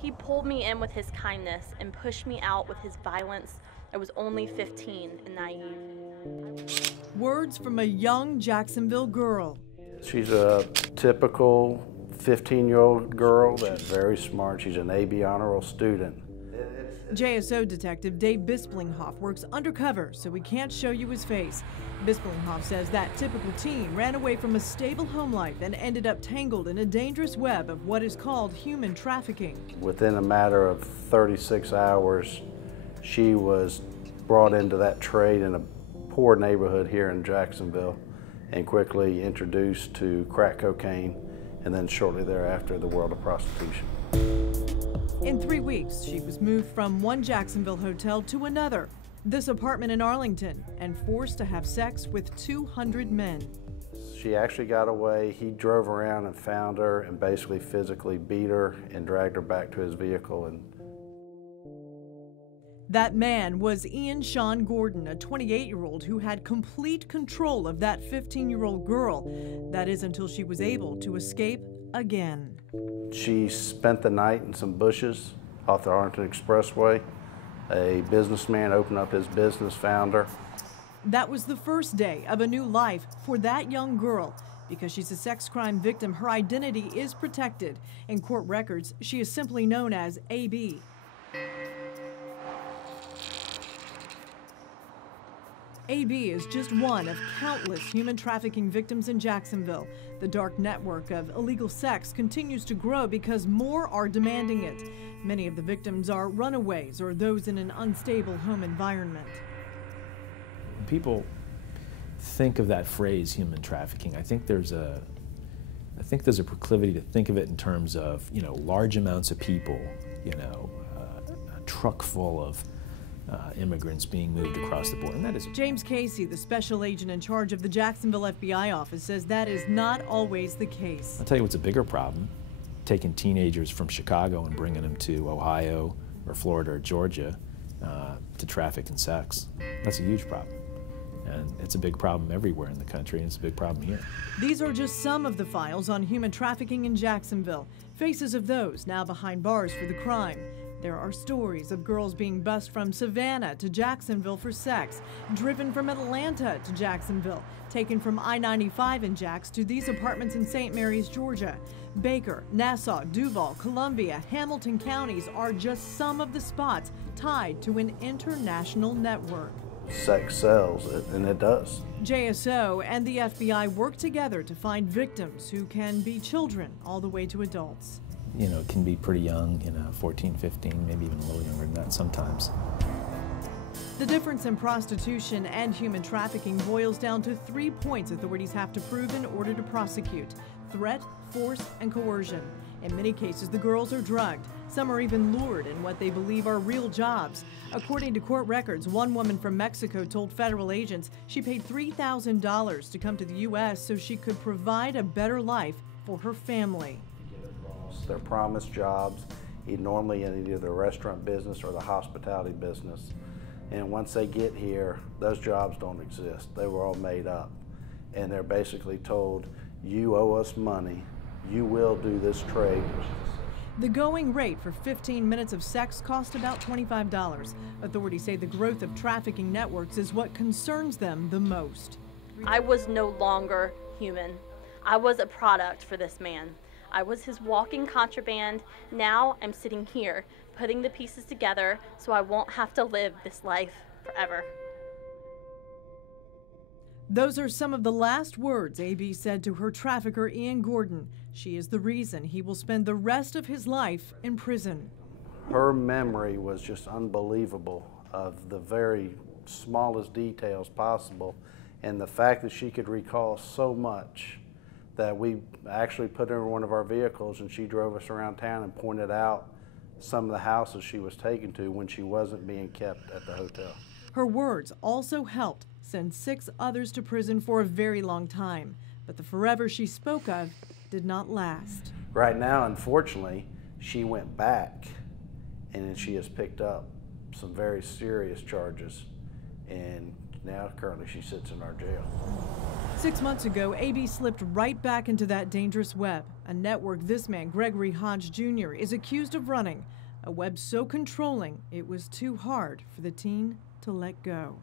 He pulled me in with his kindness and pushed me out with his violence. I was only 15 and naive. Words from a young Jacksonville girl. She's a typical 15-year-old girl that's very smart. She's an AB honor roll student. JSO detective Dave Bisplinghoff works undercover, so we can't show you his face. Bisplinghoff says that typical teen ran away from a stable home life and ended up tangled in a dangerous web of what is called human trafficking. Within a matter of 36 hours, she was brought into that trade in a poor neighborhood here in Jacksonville and quickly introduced to crack cocaine, and then shortly thereafter the world of prostitution. In 3 weeks, she was moved from one Jacksonville hotel to another, this apartment in Arlington, and forced to have sex with 200 men. She actually got away. He drove around and found her and basically physically beat her and dragged her back to his vehicle. That man was Ian Sean Gordon, a 28-year-old who had complete control of that 15-year-old girl. That is until she was able to escape again. She spent the night in some bushes off the Arlington Expressway. A businessman opened up his business, found her. That was the first day of a new life for that young girl. Because she's a sex crime victim, her identity is protected. In court records, she is simply known as AB. AB is just one of countless human trafficking victims in Jacksonville. The dark network of illegal sex continues to grow because more are demanding it. Many of the victims are runaways or those in an unstable home environment. When people think of that phrase, human trafficking, I think there's a proclivity to think of it in terms of, large amounts of people, a truck full of immigrants being moved across the border, and that is. James Casey, the special agent in charge of the Jacksonville FBI office, says that is not always the case. I'll tell you what's a bigger problem: taking teenagers from Chicago and bringing them to Ohio or Florida or Georgia to traffic in sex. That's a huge problem, and it's a big problem everywhere in the country, and it's a big problem here. These are just some of the files on human trafficking in Jacksonville. Faces of those now behind bars for the crime. There are stories of girls being bused from Savannah to Jacksonville for sex, driven from Atlanta to Jacksonville, taken from I-95 in Jax to these apartments in St. Mary's, Georgia. Baker, Nassau, Duval, Columbia, Hamilton counties are just some of the spots tied to an international network. Sex sells, and it does. JSO and the FBI work together to find victims who can be children all the way to adults. It can be pretty young, 14, 15, maybe even a little younger than that sometimes. The difference in prostitution and human trafficking boils down to 3 points authorities have to prove in order to prosecute: threat, force, and coercion. In many cases, the girls are drugged. Some are even lured in what they believe are real jobs. According to court records, one woman from Mexico told federal agents she paid $3,000 to come to the U.S. so she could provide a better life for her family. They're promised jobs, normally in either the restaurant business or the hospitality business. And once they get here, those jobs don't exist. They were all made up. And they're basically told, you owe us money, you will do this trade. The going rate for 15 minutes of sex cost about $25. Authorities say the growth of trafficking networks is what concerns them the most. I was no longer human. I was a product for this man. I was his walking contraband. Now I'm sitting here, putting the pieces together so I won't have to live this life forever. Those are some of the last words AB said to her trafficker, Ian Gordon. She is the reason he will spend the rest of his life in prison. Her memory was just unbelievable, of the very smallest details possible, and the fact that she could recall so much that we actually put her in one of our vehicles and she drove us around town and pointed out some of the houses she was taken to when she wasn't being kept at the hotel. Her words also helped send 6 others to prison for a very long time, but the forever she spoke of did not last. Right now, unfortunately, she went back and she has picked up some very serious charges, and Now, currently, she sits in our jail. 6 months ago, AB slipped right back into that dangerous web, a network this man, Gregory Hodge Jr., is accused of running, a web so controlling it was too hard for the teen to let go.